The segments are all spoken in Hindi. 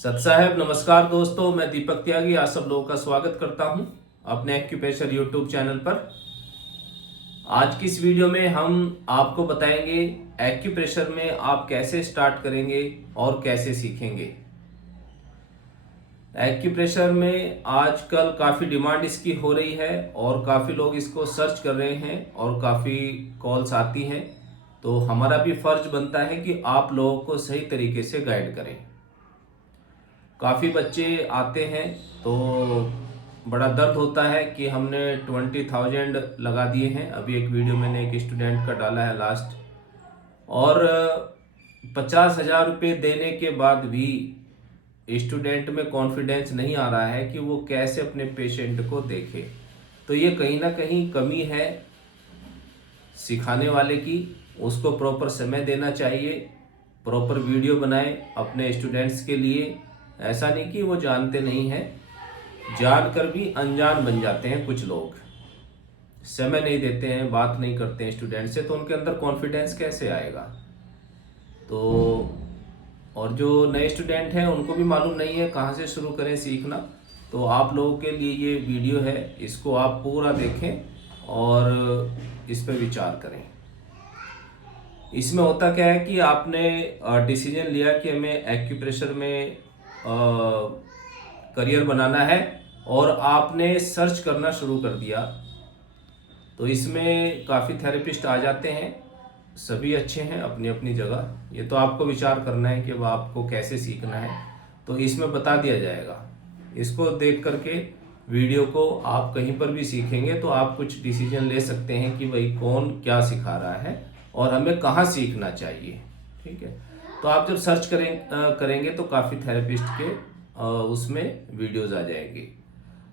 सत साहब नमस्कार दोस्तों, मैं दीपक त्यागी आप सब लोगों का स्वागत करता हूं अपने एक्यूप्रेशर यूट्यूब चैनल पर। आज की इस वीडियो में हम आपको बताएंगे एक्यूप्रेशर में आप कैसे स्टार्ट करेंगे और कैसे सीखेंगे। एक्यूप्रेशर में आजकल काफ़ी डिमांड इसकी हो रही है और काफ़ी लोग इसको सर्च कर रहे हैं और काफ़ी कॉल्स आती हैं, तो हमारा भी फर्ज बनता है कि आप लोगों को सही तरीके से गाइड करें। काफ़ी बच्चे आते हैं तो बड़ा दर्द होता है कि हमने 20,000 लगा दिए हैं। अभी एक वीडियो मैंने एक स्टूडेंट का डाला है लास्ट, और 50,000 रुपये देने के बाद भी स्टूडेंट में कॉन्फिडेंस नहीं आ रहा है कि वो कैसे अपने पेशेंट को देखे। तो ये कहीं ना कहीं कमी है सिखाने वाले की। उसको प्रॉपर समय देना चाहिए, प्रॉपर वीडियो बनाए अपने स्टूडेंट्स के लिए। ऐसा नहीं कि वो जानते नहीं हैं, जानकर भी अनजान बन जाते हैं। कुछ लोग समय नहीं देते हैं, बात नहीं करते हैं स्टूडेंट से, तो उनके अंदर कॉन्फिडेंस कैसे आएगा। तो और जो नए स्टूडेंट हैं उनको भी मालूम नहीं है कहाँ से शुरू करें सीखना। तो आप लोगों के लिए ये वीडियो है, इसको आप पूरा देखें और इस पर विचार करें। इसमें होता क्या है कि आपने डिसीजन लिया कि हमें एक्यूप्रेशर में करियर बनाना है और आपने सर्च करना शुरू कर दिया। तो इसमें काफ़ी थेरेपिस्ट आ जाते हैं, सभी अच्छे हैं अपनी अपनी जगह। ये तो आपको विचार करना है कि वह आपको कैसे सीखना है, तो इसमें बता दिया जाएगा। इसको देख करके वीडियो को आप कहीं पर भी सीखेंगे तो आप कुछ डिसीजन ले सकते हैं कि भाई कौन क्या सिखा रहा है और हमें कहाँ सीखना चाहिए। ठीक है, तो आप जब सर्च करेंगे तो काफ़ी थेरेपिस्ट के उसमें वीडियोस आ जाएंगे।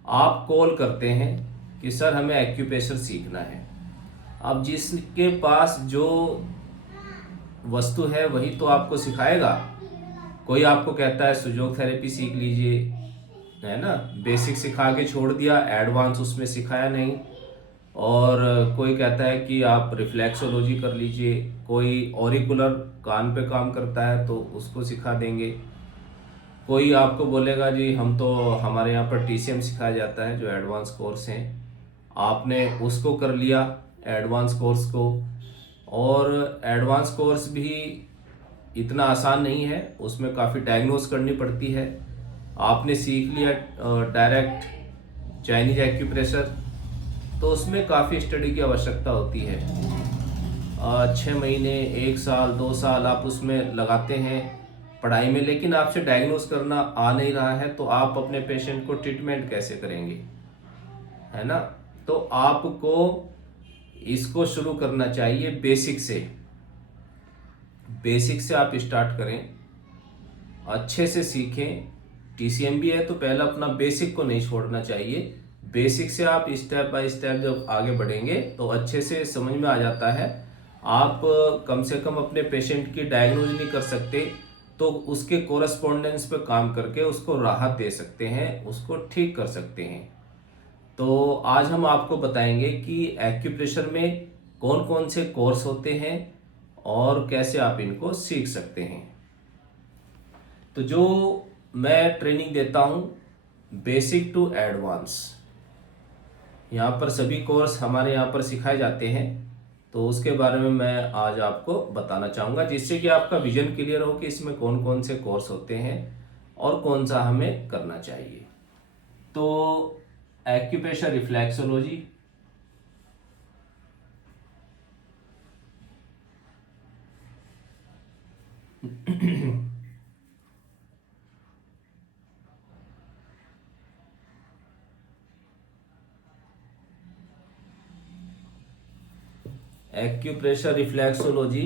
आप कॉल करते हैं कि सर हमें एक्यूप्रेशर सीखना है। अब जिसके पास जो वस्तु है वही तो आपको सिखाएगा। कोई आपको कहता है सुजोग थेरेपी सीख लीजिए, है ना, बेसिक सिखा के छोड़ दिया, एडवांस उसमें सिखाया नहीं। और कोई कहता है कि आप रिफ्लेक्सोलॉजी कर लीजिए, कोई ऑरिकुलर कान पे काम करता है तो उसको सिखा देंगे। कोई आपको बोलेगा जी हम तो हमारे यहाँ पर टीसीएम सिखाया जाता है जो एडवांस कोर्स हैं, आपने उसको कर लिया एडवांस कोर्स को। और एडवांस कोर्स भी इतना आसान नहीं है, उसमें काफ़ी डायग्नोस करनी पड़ती है। आपने सीख लिया डायरेक्ट चाइनीज एक्यूप्रेशर, तो उसमें काफ़ी स्टडी की आवश्यकता होती है। 6 महीने, 1 साल, 2 साल आप उसमें लगाते हैं पढ़ाई में, लेकिन आपसे डायग्नोस करना आ नहीं रहा है तो आप अपने पेशेंट को ट्रीटमेंट कैसे करेंगे, है ना। तो आपको इसको शुरू करना चाहिए बेसिक से। बेसिक से आप स्टार्ट करें, अच्छे से सीखें। टीसीएम भी है तो पहले अपना बेसिक को नहीं छोड़ना चाहिए। बेसिक से आप स्टेप बाय स्टेप जब आगे बढ़ेंगे तो अच्छे से समझ में आ जाता है। आप कम से कम अपने पेशेंट की डायग्नोज नहीं कर सकते तो उसके कोरस्पोंडेंस पे काम करके उसको राहत दे सकते हैं, उसको ठीक कर सकते हैं। तो आज हम आपको बताएंगे कि एक्यूप्रेशर में कौन कौन से कोर्स होते हैं और कैसे आप इनको सीख सकते हैं। तो जो मैं ट्रेनिंग देता हूं बेसिक टू एडवांस, यहाँ पर सभी कोर्स हमारे यहाँ पर सिखाए जाते हैं। तो उसके बारे में मैं आज आपको बताना चाहूँगा, जिससे कि आपका विजन क्लियर हो कि इसमें कौन कौन से कोर्स होते हैं और कौन सा हमें करना चाहिए। तो acupressure reflexology, acupressure reflexology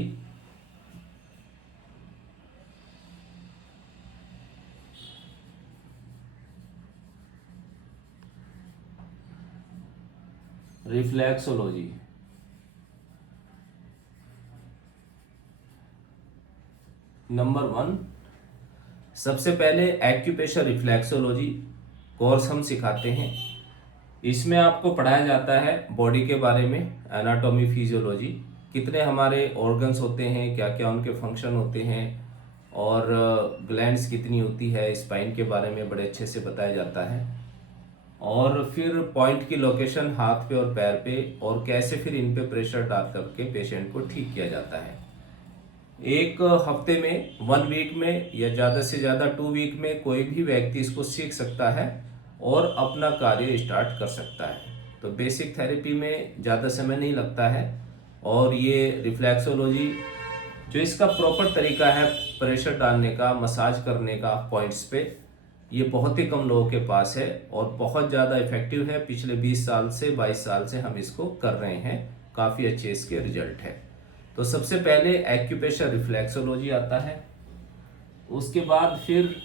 reflexology number 1। सबसे पहले एक्यूप्रेशर रिफ्लेक्सोलॉजी कोर्स हम सिखाते हैं। इसमें आपको पढ़ाया जाता है बॉडी के बारे में, एनाटॉमी, फिजियोलॉजी, कितने हमारे ऑर्गन्स होते हैं, क्या क्या उनके फंक्शन होते हैं, और ग्लैंड्स कितनी होती है, स्पाइन के बारे में बड़े अच्छे से बताया जाता है। और फिर पॉइंट की लोकेशन हाथ पे और पैर पे, और कैसे फिर इन पे प्रेशर डाल करके पेशेंट को ठीक किया जाता है। एक हफ्ते में, 1 वीक में, या ज़्यादा से ज़्यादा 2 वीक में कोई भी व्यक्ति इसको सीख सकता है और अपना कार्य स्टार्ट कर सकता है। तो बेसिक थेरेपी में ज़्यादा समय नहीं लगता है। और ये रिफ्लेक्सोलॉजी जो इसका प्रॉपर तरीका है प्रेशर डालने का, मसाज करने का पॉइंट्स पे, ये बहुत ही कम लोगों के पास है और बहुत ज़्यादा इफेक्टिव है। पिछले 20 साल से 22 साल से हम इसको कर रहे हैं, काफ़ी अच्छे इसके रिजल्ट है। तो सबसे पहले एक्यूप्रेशर रिफ्लेक्सोलॉजी आता है, उसके बाद फिर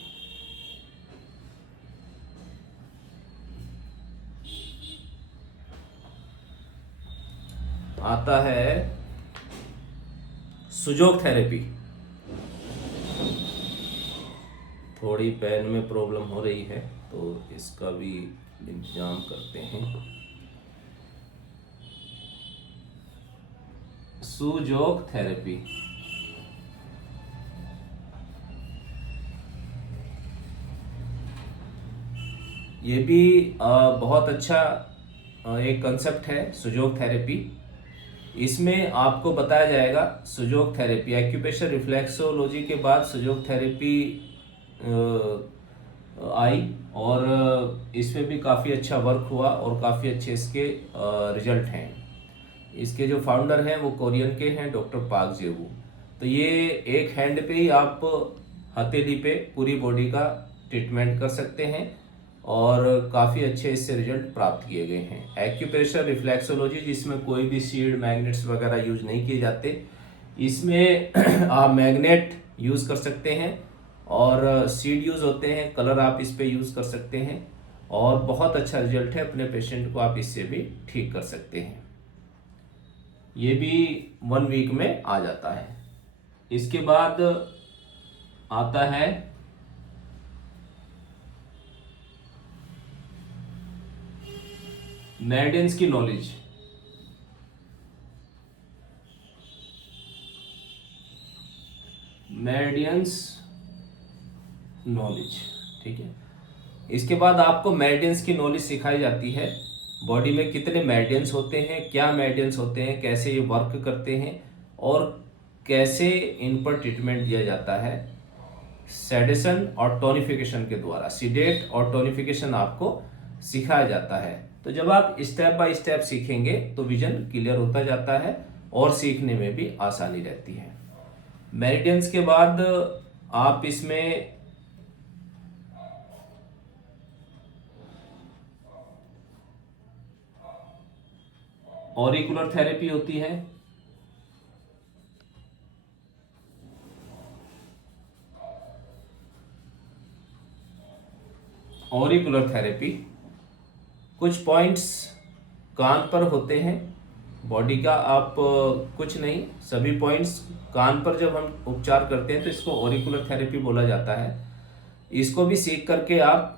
आता है सुजोग थेरेपी। थोड़ी पैन में प्रॉब्लम हो रही है तो इसका भी इंतजाम करते हैं। सुजोग थेरेपी ये भी बहुत अच्छा एक कंसेप्ट है सुजोग थेरेपी। इसमें आपको बताया जाएगा सुजोग थेरेपी, एक्यूप्रेशर रिफ्लेक्सोलॉजी के बाद सुजोग थेरेपी आई, और इसमें भी काफ़ी अच्छा वर्क हुआ और काफ़ी अच्छे इसके रिजल्ट हैं। इसके जो फाउंडर हैं वो कोरियन के हैं, डॉक्टर पार्क जेवू। तो ये एक हैंड पे ही आप हथेली पे पूरी बॉडी का ट्रीटमेंट कर सकते हैं और काफ़ी अच्छे इससे रिजल्ट प्राप्त किए गए हैं। एक्यूप्रेशर रिफ्लेक्सोलॉजी जिसमें कोई भी शील्ड, मैग्नेट्स वगैरह यूज नहीं किए जाते, इसमें आप मैग्नेट यूज़ कर सकते हैं और सीड यूज़ होते हैं, कलर आप इस पे यूज़ कर सकते हैं और बहुत अच्छा रिजल्ट है। अपने पेशेंट को आप इससे भी ठीक कर सकते हैं। ये भी 1 वीक में आ जाता है। इसके बाद आता है मेरिडियंस की नॉलेज। मेरिडियंस नॉलेज, ठीक है। इसके बाद आपको मेरिडियंस की नॉलेज सिखाई जाती है। बॉडी में कितने मेरिडियंस होते हैं, क्या मेरिडियंस होते हैं, कैसे ये वर्क करते हैं और कैसे इन पर ट्रीटमेंट दिया जाता है सेडेशन और टोनिफिकेशन के द्वारा। सीडेट और टोनिफिकेशन आपको सिखाया जाता है। तो जब आप स्टेप बाय स्टेप सीखेंगे तो विजन क्लियर होता जाता है और सीखने में भी आसानी रहती है। मेरिडियंस के बाद आप इसमें ऑरिकुलर थेरेपी होती है। ऑरिकुलर थेरेपी कुछ पॉइंट्स कान पर होते हैं बॉडी का, आप कुछ नहीं, सभी पॉइंट्स कान पर जब हम उपचार करते हैं तो इसको ऑरिकुलर थेरेपी बोला जाता है। इसको भी सीख करके आप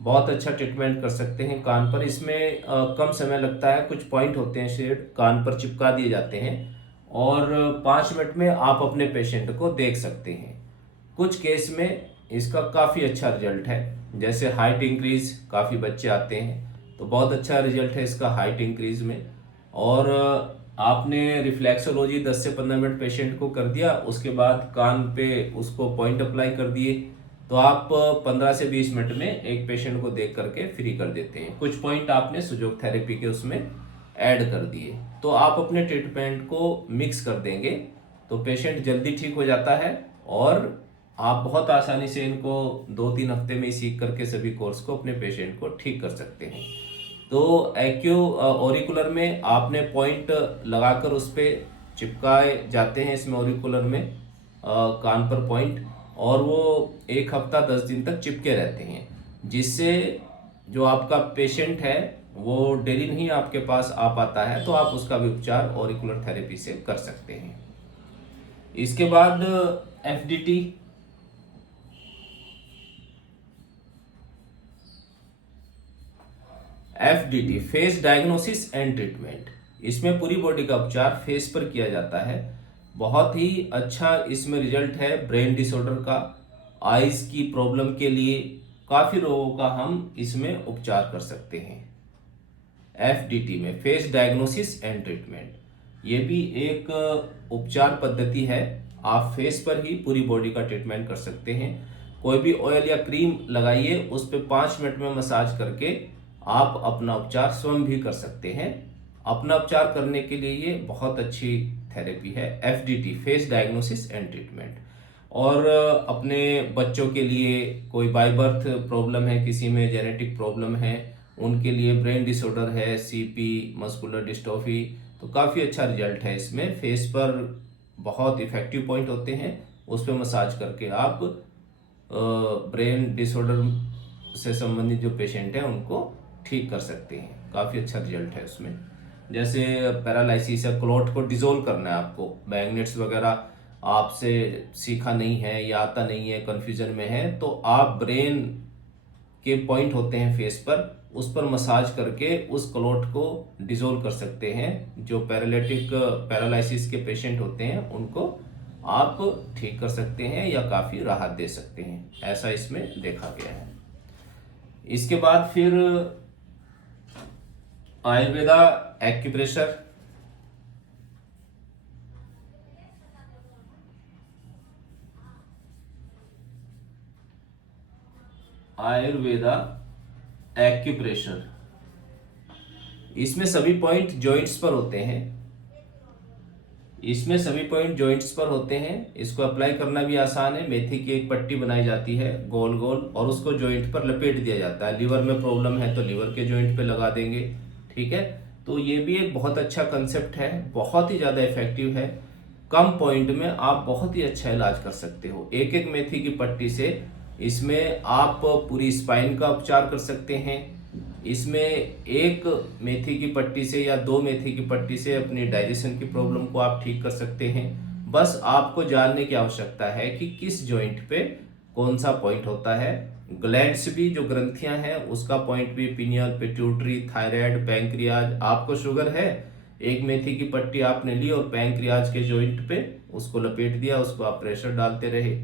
बहुत अच्छा ट्रीटमेंट कर सकते हैं कान पर। इसमें कम समय लगता है, कुछ पॉइंट होते हैं शेड कान पर चिपका दिए जाते हैं और 5 मिनट में आप अपने पेशेंट को देख सकते हैं। कुछ केस में इसका काफ़ी अच्छा रिजल्ट है, जैसे हाइट इंक्रीज, काफ़ी बच्चे आते हैं तो बहुत अच्छा रिजल्ट है इसका हाइट इंक्रीज में। और आपने रिफ्लेक्सोलॉजी 10 से 15 मिनट पेशेंट को कर दिया, उसके बाद कान पे उसको पॉइंट अप्लाई कर दिए, तो आप 15 से 20 मिनट में एक पेशेंट को देख करके फ्री कर देते हैं। कुछ पॉइंट आपने सुजोग थेरेपी के उसमें ऐड कर दिए, तो आप अपने ट्रीटमेंट को मिक्स कर देंगे तो पेशेंट जल्दी ठीक हो जाता है और आप बहुत आसानी से इनको 2-3 हफ्ते में ही सीख करके सभी कोर्स को अपने पेशेंट को ठीक कर सकते हैं। तो एक्यू ऑरिकुलर में आपने पॉइंट लगाकर उस पर चिपकाए जाते हैं इसमें ऑरिकुलर में कान पर पॉइंट, और वो 1 हफ्ता 10 दिन तक चिपके रहते हैं, जिससे जो आपका पेशेंट है वो डेली नहीं आपके पास आ पाता है, तो आप उसका भी उपचार ऑरिकुलर थेरेपी से कर सकते हैं। इसके बाद FDT, FDT face diagnosis and treatment. इसमें पूरी बॉडी का उपचार फेस पर किया जाता है। बहुत ही अच्छा इसमें रिजल्ट है ब्रेन डिसऑर्डर का। आइज की प्रॉब्लम के लिए काफ़ी रोगों का हम इसमें उपचार कर सकते हैं। FDT में फेस डायग्नोसिस एंड ट्रीटमेंट, ये भी एक उपचार पद्धति है। आप फेस पर ही पूरी बॉडी का ट्रीटमेंट कर सकते हैं। कोई भी ऑयल या क्रीम लगाइए, उस पर 5 मिनट में मसाज करके आप अपना उपचार स्वयं भी कर सकते हैं। अपना उपचार करने के लिए ये बहुत अच्छी थेरेपी है FDT, face diagnosis and treatment. और अपने बच्चों के लिए कोई बाय बर्थ प्रॉब्लम है, किसी में जेनेटिक प्रॉब्लम है, उनके लिए ब्रेन डिसऑर्डर है, CP, मस्कुलर डिस्ट्रोफी, तो काफ़ी अच्छा रिजल्ट है इसमें। फेस पर बहुत इफेक्टिव पॉइंट होते हैं, उस पर मसाज करके आप ब्रेन डिसऑर्डर से संबंधित जो पेशेंट हैं उनको ठीक कर सकते हैं। काफ़ी अच्छा रिजल्ट है उसमें। जैसे पैरालिसिस या क्लॉट को डिसोल्व करना है आपको, मैग्नेट्स वगैरह आपसे सीखा नहीं है या आता नहीं है, कन्फ्यूजन में है, तो आप ब्रेन के पॉइंट होते हैं फेस पर, उस पर मसाज करके उस क्लॉट को डिसोल्व कर सकते हैं। जो पैरालिटिक पैरालिसिस के पेशेंट होते हैं उनको आप ठीक कर सकते हैं या काफ़ी राहत दे सकते हैं, ऐसा इसमें देखा गया है। इसके बाद फिर आयुर्वेदा एक्यूप्रेशर। आयुर्वेदा एक्यूप्रेशर, इसमें सभी पॉइंट जॉइंट्स पर होते हैं। इसमें सभी पॉइंट जॉइंट्स पर होते हैं। इसको अप्लाई करना भी आसान है। मेथी की एक पट्टी बनाई जाती है गोल गोल, और उसको जॉइंट पर लपेट दिया जाता है। लीवर में प्रॉब्लम है तो लीवर के जॉइंट पे लगा देंगे, ठीक है। तो ये भी एक बहुत अच्छा कंसेप्ट है, बहुत ही ज़्यादा इफेक्टिव है। कम पॉइंट में आप बहुत ही अच्छा इलाज कर सकते हो एक एक मेथी की पट्टी से। इसमें आप पूरी स्पाइन का उपचार कर सकते हैं। इसमें एक मेथी की पट्टी से या 2 मेथी की पट्टी से अपनी डाइजेशन की प्रॉब्लम को आप ठीक कर सकते हैं। बस आपको जानने की आवश्यकता है कि किस जॉइंट पे कौन सा पॉइंट होता है। ग्लैंड्स भी, जो ग्रंथियां हैं, उसका पॉइंट भी, पिनियल, पिट्यूटरी, थायराइड, पैंक्रियाज। आपको शुगर है, एक मेथी की पट्टी आपने ली और पैंक्रियाज के जॉइंट पे उसको लपेट दिया, उसको आप प्रेशर डालते रहे,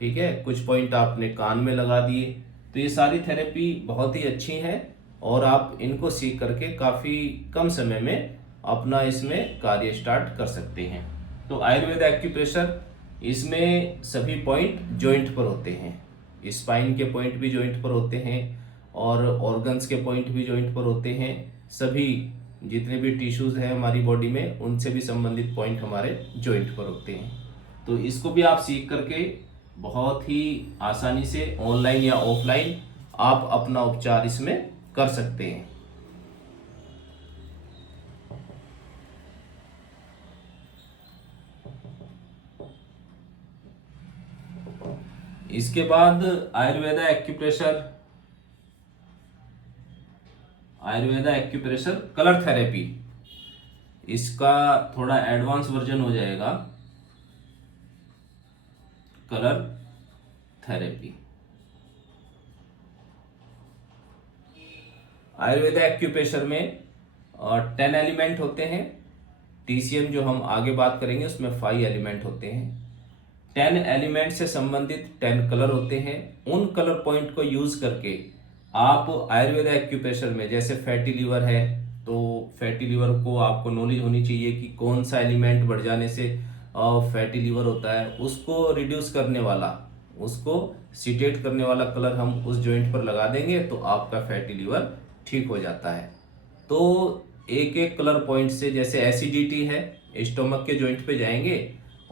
ठीक है। कुछ पॉइंट आपने कान में लगा दिए। तो ये सारी थेरेपी बहुत ही अच्छी हैं और आप इनको सीख करके काफ़ी कम समय में अपना इसमें कार्य स्टार्ट कर सकते हैं। तो आयुर्वेद एक्यूप्रेशर, इसमें सभी पॉइंट जॉइंट पर होते हैं। स्पाइन के पॉइंट भी जॉइंट पर होते हैं और ऑर्गन्स के पॉइंट भी जॉइंट पर होते हैं। सभी जितने भी टिश्यूज हैं हमारी बॉडी में, उनसे भी संबंधित पॉइंट हमारे जॉइंट पर होते हैं। तो इसको भी आप सीख करके बहुत ही आसानी से ऑनलाइन या ऑफलाइन आप अपना उपचार इसमें कर सकते हैं। इसके बाद Ayurveda acupressure, Ayurveda acupressure colour therapy, इसका थोड़ा एडवांस वर्जन हो जाएगा, कलर थेरेपी। आयुर्वेदा एक्यूप्रेशर में 10 एलिमेंट होते हैं। TCM जो हम आगे बात करेंगे उसमें 5 एलिमेंट होते हैं। 10 एलिमेंट से संबंधित 10 कलर होते हैं। उन कलर पॉइंट को यूज करके आप आयुर्वेदा एक्यूप्रेशर में, जैसे फैटी लीवर है तो फैटी लीवर को आपको नॉलेज होनी चाहिए कि कौन सा एलिमेंट बढ़ जाने से फैटी लीवर होता है। उसको रिड्यूस करने वाला, उसको सिटेट करने वाला कलर हम उस जॉइंट पर लगा देंगे तो आपका फैटी लीवर ठीक हो जाता है। तो एक एक कलर पॉइंट से, जैसे एसिडिटी है, स्टोमक के जॉइंट पे जाएंगे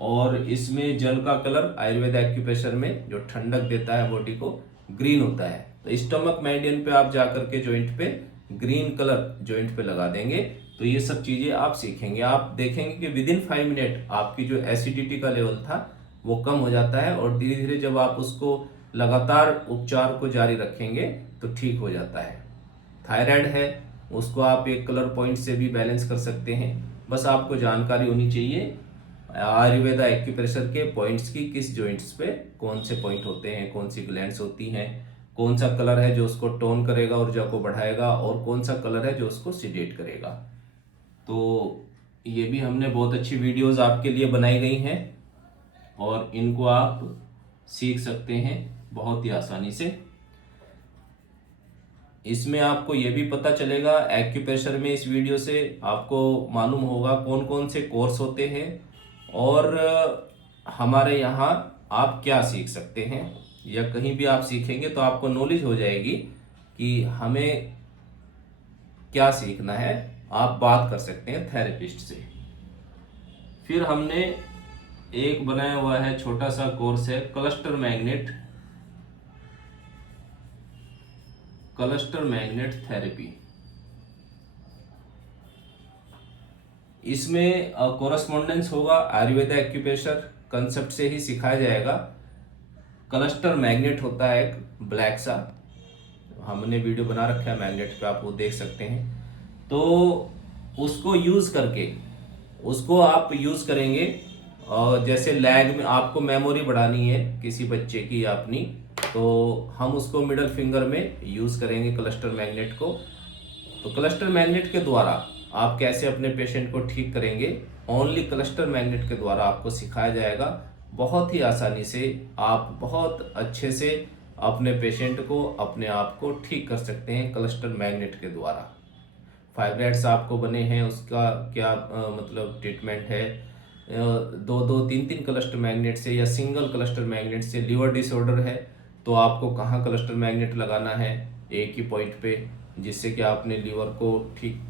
और इसमें जल का कलर आयुर्वेद एक्यूप्रेशर में जो ठंडक देता है बॉडी को, ग्रीन होता है। तो स्टोमक मेरिडियन पे आप जाकर के जॉइंट पे ग्रीन कलर जॉइंट पे लगा देंगे। तो ये सब चीजें आप सीखेंगे। आप देखेंगे कि विदिन 5 मिनट आपकी जो एसिडिटी का लेवल था वो कम हो जाता है और धीरे धीरे जब आप उसको लगातार उपचार को जारी रखेंगे तो ठीक हो जाता है। थायराइड है, उसको आप एक कलर पॉइंट से भी बैलेंस कर सकते हैं। बस आपको जानकारी होनी चाहिए आयुर्वेदा एक्यूप्रेशर के पॉइंट्स की, किस जॉइंट्स पे कौन से पॉइंट होते हैं, कौन सी ग्लैंड्स होती हैं, कौन सा कलर है जो उसको टोन करेगा, ऊर्जा को बढ़ाएगा, और कौन सा कलर है जो उसको सिडेट करेगा। तो ये भी हमने बहुत अच्छी वीडियोस आपके लिए बनाई गई हैं और इनको आप सीख सकते हैं बहुत ही आसानी से। इसमें आपको ये भी पता चलेगा एक्यूप्रेशर में, इस वीडियो से आपको मालूम होगा कौन कौन से कोर्स होते हैं और हमारे यहाँ आप क्या सीख सकते हैं, या कहीं भी आप सीखेंगे तो आपको नॉलेज हो जाएगी कि हमें क्या सीखना है। आप बात कर सकते हैं थेरेपिस्ट से। फिर हमने एक बनाया हुआ है, छोटा सा कोर्स है, क्लस्टर मैग्नेट थेरेपी। इसमें कोरस्पॉन्डेंस होगा आयुर्वेदा एक्यूप्रेशर कंसेप्ट से ही सिखाया जाएगा। क्लस्टर मैग्नेट होता है एक ब्लैक सा, हमने वीडियो बना रखा है मैग्नेट पे, आप वो देख सकते हैं। तो उसको यूज करके, उसको आप यूज करेंगे और जैसे लैग में आपको मेमोरी बढ़ानी है किसी बच्चे की या अपनी, तो हम उसको मिडल फिंगर में यूज करेंगे क्लस्टर मैग्नेट को। तो क्लस्टर मैग्नेट के द्वारा आप कैसे अपने पेशेंट को ठीक करेंगे, ओनली क्लस्टर मैग्नेट के द्वारा आपको सिखाया जाएगा। बहुत ही आसानी से आप बहुत अच्छे से अपने पेशेंट को, अपने आप को ठीक कर सकते हैं क्लस्टर मैग्नेट के द्वारा। फाइब्राइड्स आपको बने हैं, उसका क्या मतलब ट्रीटमेंट है, दो दो तीन तीन क्लस्टर मैग्नेट से या सिंगल क्लस्टर मैग्नेट से। लीवर डिसऑर्डर है तो आपको कहाँ क्लस्टर मैग्नेट लगाना है एक ही पॉइंट पे, जिससे कि आप अपने लीवर को ठीक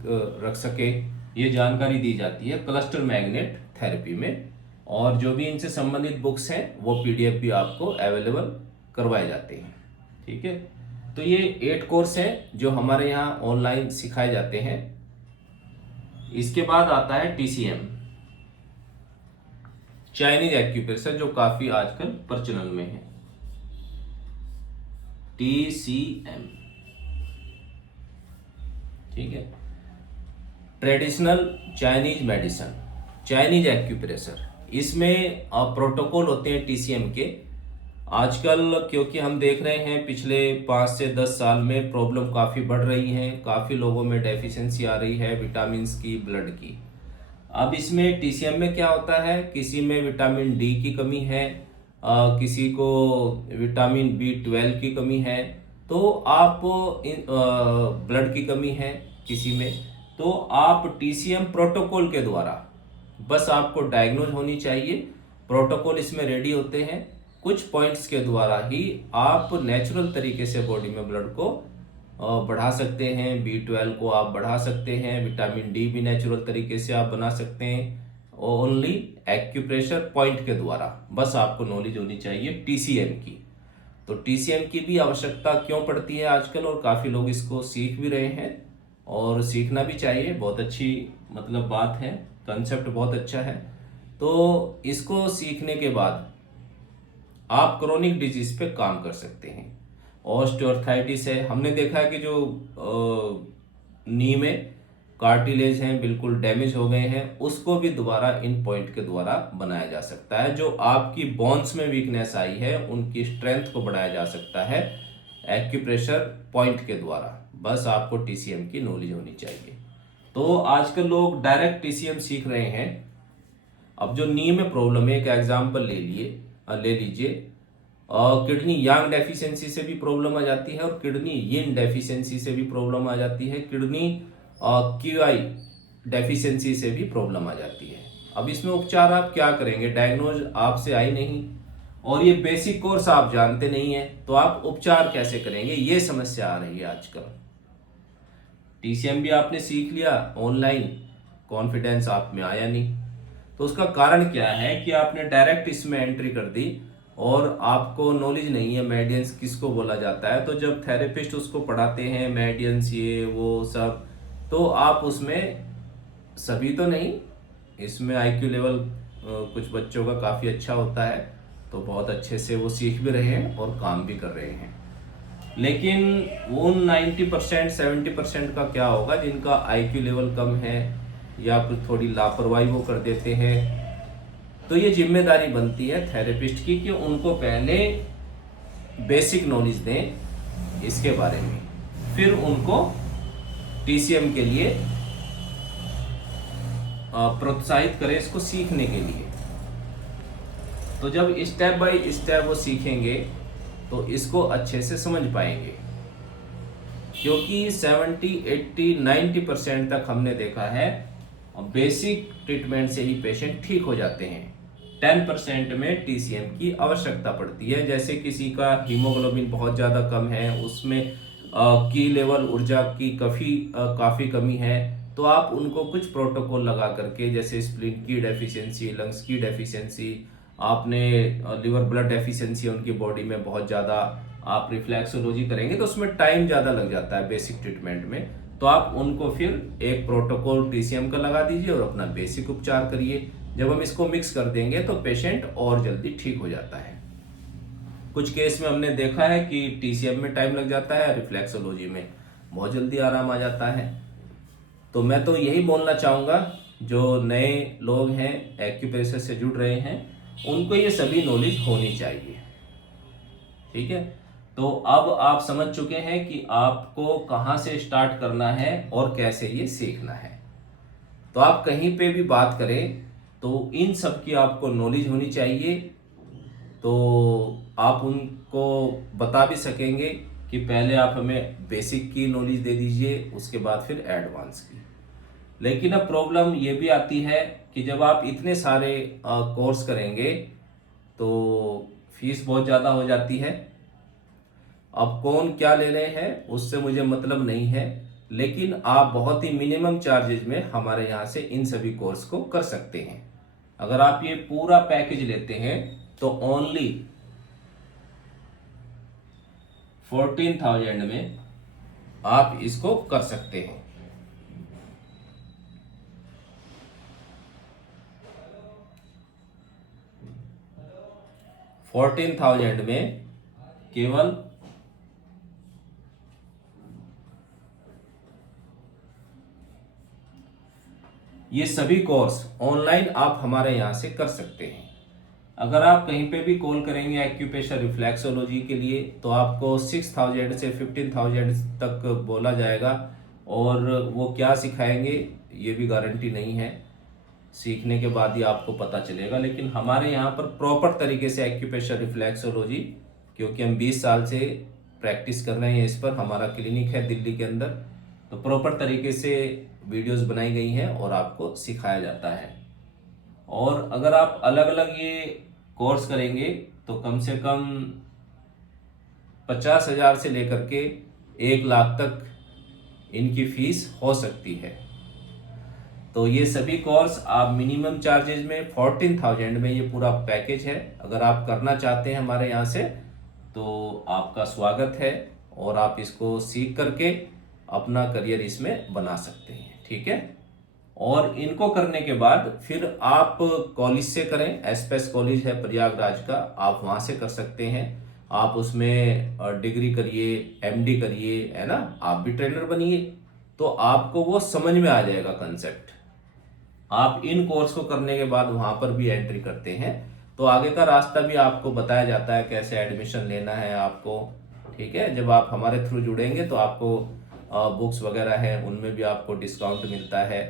रख सके, ये जानकारी दी जाती है क्लस्टर मैग्नेट थेरेपी में। और जो भी इनसे संबंधित बुक्स हैं वो पीडीएफ भी आपको अवेलेबल करवाए जाते हैं। ठीक है, तो ये 8 कोर्स हैं जो हमारे यहाँ ऑनलाइन सिखाए जाते हैं। इसके बाद आता है टीसीएम, चाइनीज एक्यूप्रेशर, जो काफी आजकल प्रचलन में है। टीसीएम, ठीक है, traditional Chinese medicine, Chinese acupressure. इसमें प्रोटोकॉल होते हैं टीसीएम के। आजकल क्योंकि हम देख रहे हैं पिछले 5 से 10 साल में प्रॉब्लम काफ़ी बढ़ रही है, काफ़ी लोगों में डेफिशिएंसी आ रही है विटामिन्स की, ब्लड की। अब इसमें टीसीएम में क्या होता है, किसी में विटामिन डी की कमी है, किसी को विटामिन B12 की कमी है, तो आप ब्लड की कमी है किसी में, तो आप टीसीएम प्रोटोकॉल के द्वारा, बस आपको डायग्नोज होनी चाहिए, प्रोटोकॉल इसमें रेडी होते हैं, कुछ पॉइंट्स के द्वारा ही आप नेचुरल तरीके से बॉडी में ब्लड को बढ़ा सकते हैं। B12 को आप बढ़ा सकते हैं, विटामिन डी भी नेचुरल तरीके से आप बना सकते हैं, ओनली एक्यूप्रेशर पॉइंट के द्वारा। बस आपको नॉलेज होनी चाहिए टीसीएम की। तो टीसीएम की भी आवश्यकता क्यों पड़ती है आजकल, और काफ़ी लोग इसको सीख भी रहे हैं और सीखना भी चाहिए, बहुत अच्छी मतलब बात है, कंसेप्ट बहुत अच्छा है। तो इसको सीखने के बाद आप क्रोनिक डिजीज पे काम कर सकते हैं। ऑस्टियोआर्थराइटिस है, हमने देखा है कि जो नी में कार्टिलेज हैं बिल्कुल डैमेज हो गए हैं, उसको भी दोबारा इन पॉइंट के द्वारा बनाया जा सकता है। जो आपकी बोन्स में वीकनेस आई है उनकी स्ट्रेंथ को बढ़ाया जा सकता है एक्यूप्रेशर पॉइंट के द्वारा। बस आपको टीसीएम की नॉलेज होनी चाहिए। तो आजकल लोग डायरेक्ट टीसीएम सीख रहे हैं। अब जो नी में प्रॉब्लम है, एक एग्जाम्पल ले लीजिए, किडनी यांग डेफिशिएंसी से भी प्रॉब्लम आ जाती है और किडनी यिन डेफिशिएंसी से भी प्रॉब्लम आ जाती है, किडनी क्यूआई डेफिशिएंसी से भी प्रॉब्लम आ जाती है। अब इसमें उपचार आप क्या करेंगे, डायग्नोज आपसे आई नहीं और ये बेसिक कोर्स आप जानते नहीं है, तो आप उपचार कैसे करेंगे, ये समस्या आ रही है आजकल। टीसीएम भी आपने सीख लिया ऑनलाइन, कॉन्फिडेंस आप में आया नहीं, तो उसका कारण क्या है कि आपने डायरेक्ट इसमें एंट्री कर दी और आपको नॉलेज नहीं है मेडियंस किसको बोला जाता है। तो जब थेरेपिस्ट उसको पढ़ाते हैं मेडियंस ये वो सब, तो आप उसमें, सभी तो नहीं, इसमें आईक्यू लेवल कुछ बच्चों का काफ़ी अच्छा होता है, तो बहुत अच्छे से वो सीख भी रहे हैं और काम भी कर रहे हैं। लेकिन वो 90% 70% का क्या होगा जिनका आईक्यू लेवल कम है या कुछ थोड़ी लापरवाही वो कर देते हैं। तो ये जिम्मेदारी बनती है थेरेपिस्ट की कि उनको पहले बेसिक नॉलेज दें इसके बारे में, फिर उनको टीसीएम के लिए प्रोत्साहित करें इसको सीखने के लिए। तो जब स्टेप बाय स्टेप वो सीखेंगे तो इसको अच्छे से समझ पाएंगे, क्योंकि 70, 80, 90% तक हमने देखा है बेसिक ट्रीटमेंट से ही पेशेंट ठीक हो जाते हैं। 10% में टीसीएम की आवश्यकता पड़ती है। जैसे किसी का हीमोग्लोबिन बहुत ज़्यादा कम है, उसमें की लेवल ऊर्जा की काफ़ी कमी है, तो आप उनको कुछ प्रोटोकॉल लगा करके, जैसे स्प्लीन की डेफिशिएंसी, लंग्स की डेफिशिएंसी, आपने लिवर ब्लड डेफिशिएंसी उनकी बॉडी में बहुत ज़्यादा, आप रिफ्लेक्सोलॉजी करेंगे तो उसमें टाइम ज़्यादा लग जाता है बेसिक ट्रीटमेंट में। तो आप उनको फिर एक प्रोटोकॉल टीसीएम का लगा दीजिए और अपना बेसिक उपचार करिए। जब हम इसको मिक्स कर देंगे तो पेशेंट और जल्दी ठीक हो जाता है। कुछ केस में हमने देखा है कि टीसीएम में टाइम लग जाता है, रिफ्लेक्सोलॉजी में बहुत जल्दी आराम आ जाता है। तो मैं तो यही बोलना चाहूँगा, जो नए लोग हैं एक्यूप्रेशर से जुड़ रहे हैं, उनको ये सभी नॉलेज होनी चाहिए। ठीक है, तो अब आप समझ चुके हैं कि आपको कहाँ से स्टार्ट करना है और कैसे ये सीखना है। तो आप कहीं पे भी बात करें तो इन सब की आपको नॉलेज होनी चाहिए, तो आप उनको बता भी सकेंगे कि पहले आप हमें बेसिक की नॉलेज दे दीजिए, उसके बाद फिर एडवांस की। लेकिन अब प्रॉब्लम ये भी आती है कि जब आप इतने सारे कोर्स करेंगे तो फीस बहुत ज़्यादा हो जाती है। अब कौन क्या ले रहे हैं उससे मुझे मतलब नहीं है, लेकिन आप बहुत ही मिनिमम चार्जेज में हमारे यहाँ से इन सभी कोर्स को कर सकते हैं। अगर आप ये पूरा पैकेज लेते हैं तो ओनली 14,000 में आप इसको कर सकते हैं। 14,000 में केवल ये सभी कोर्स ऑनलाइन आप हमारे यहाँ से कर सकते हैं। अगर आप कहीं पे भी कॉल करेंगे एक्यूप्रेशर रिफ्लेक्सोलॉजी के लिए तो आपको 6,000 से 15,000 तक बोला जाएगा, और वो क्या सिखाएंगे ये भी गारंटी नहीं है, सीखने के बाद ही आपको पता चलेगा। लेकिन हमारे यहाँ पर प्रॉपर तरीके से एक्यूप्रेशर रिफ्लेक्सोलॉजी, क्योंकि हम 20 साल से प्रैक्टिस कर रहे हैं इस पर, हमारा क्लिनिक है दिल्ली के अंदर, तो प्रॉपर तरीके से वीडियोस बनाई गई हैं और आपको सिखाया जाता है। और अगर आप अलग अलग ये कोर्स करेंगे तो कम से कम 50,000 से लेकर के 1 लाख तक इनकी फीस हो सकती है। तो ये सभी कोर्स आप मिनिमम चार्जेज में 14,000 में ये पूरा पैकेज है। अगर आप करना चाहते हैं हमारे यहाँ से तो आपका स्वागत है, और आप इसको सीख करके अपना करियर इसमें बना सकते हैं। ठीक है, और इनको करने के बाद फिर आप कॉलेज से करें, एसपेस कॉलेज है प्रयागराज का, आप वहाँ से कर सकते हैं। आप उसमें डिग्री करिए, एमडी करिए, है ना, आप भी ट्रेनर बनिए, तो आपको वो समझ में आ जाएगा कंसेप्ट। आप इन कोर्स को करने के बाद वहाँ पर भी एंट्री करते हैं तो आगे का रास्ता भी आपको बताया जाता है, कैसे एडमिशन लेना है आपको। ठीक है, जब आप हमारे थ्रू जुड़ेंगे तो आपको बुक्स वगैरह है उनमें भी आपको डिस्काउंट मिलता है,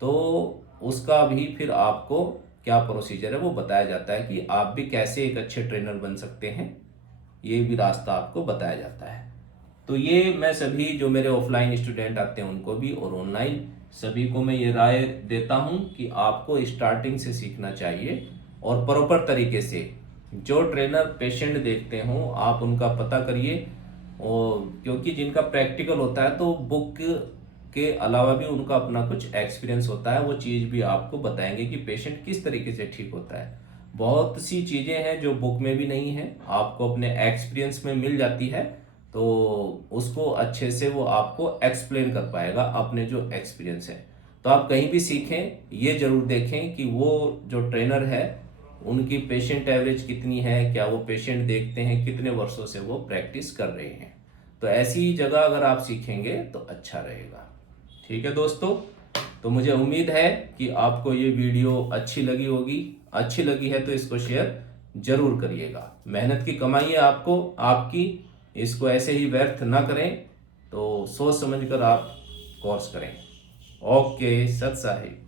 तो उसका भी फिर आपको क्या प्रोसीजर है वो बताया जाता है कि आप भी कैसे एक अच्छे ट्रेनर बन सकते हैं, ये भी रास्ता आपको बताया जाता है। तो ये मैं सभी जो मेरे ऑफलाइन स्टूडेंट आते हैं उनको भी और ऑनलाइन सभी को मैं ये राय देता हूँ कि आपको स्टार्टिंग से सीखना चाहिए और प्रॉपर तरीके से। जो ट्रेनर पेशेंट देखते हों आप उनका पता करिए, और क्योंकि जिनका प्रैक्टिकल होता है तो बुक के अलावा भी उनका अपना कुछ एक्सपीरियंस होता है, वो चीज़ भी आपको बताएंगे कि पेशेंट किस तरीके से ठीक होता है। बहुत सी चीज़ें हैं जो बुक में भी नहीं है, आपको अपने एक्सपीरियंस में मिल जाती है, तो उसको अच्छे से वो आपको एक्सप्लेन कर पाएगा अपने जो एक्सपीरियंस है। तो आप कहीं भी सीखें ये जरूर देखें कि वो जो ट्रेनर है उनकी पेशेंट एवरेज कितनी है, क्या वो पेशेंट देखते हैं, कितने वर्षों से वो प्रैक्टिस कर रहे हैं। तो ऐसी जगह अगर आप सीखेंगे तो अच्छा रहेगा। ठीक है दोस्तों, तो मुझे उम्मीद है कि आपको ये वीडियो अच्छी लगी होगी। अच्छी लगी है तो इसको शेयर जरूर करिएगा। मेहनत की कमाई है आपको आपकी, इसको ऐसे ही व्यर्थ ना करें, तो सोच समझ कर आप कोर्स करें। ओके, सत साहिब।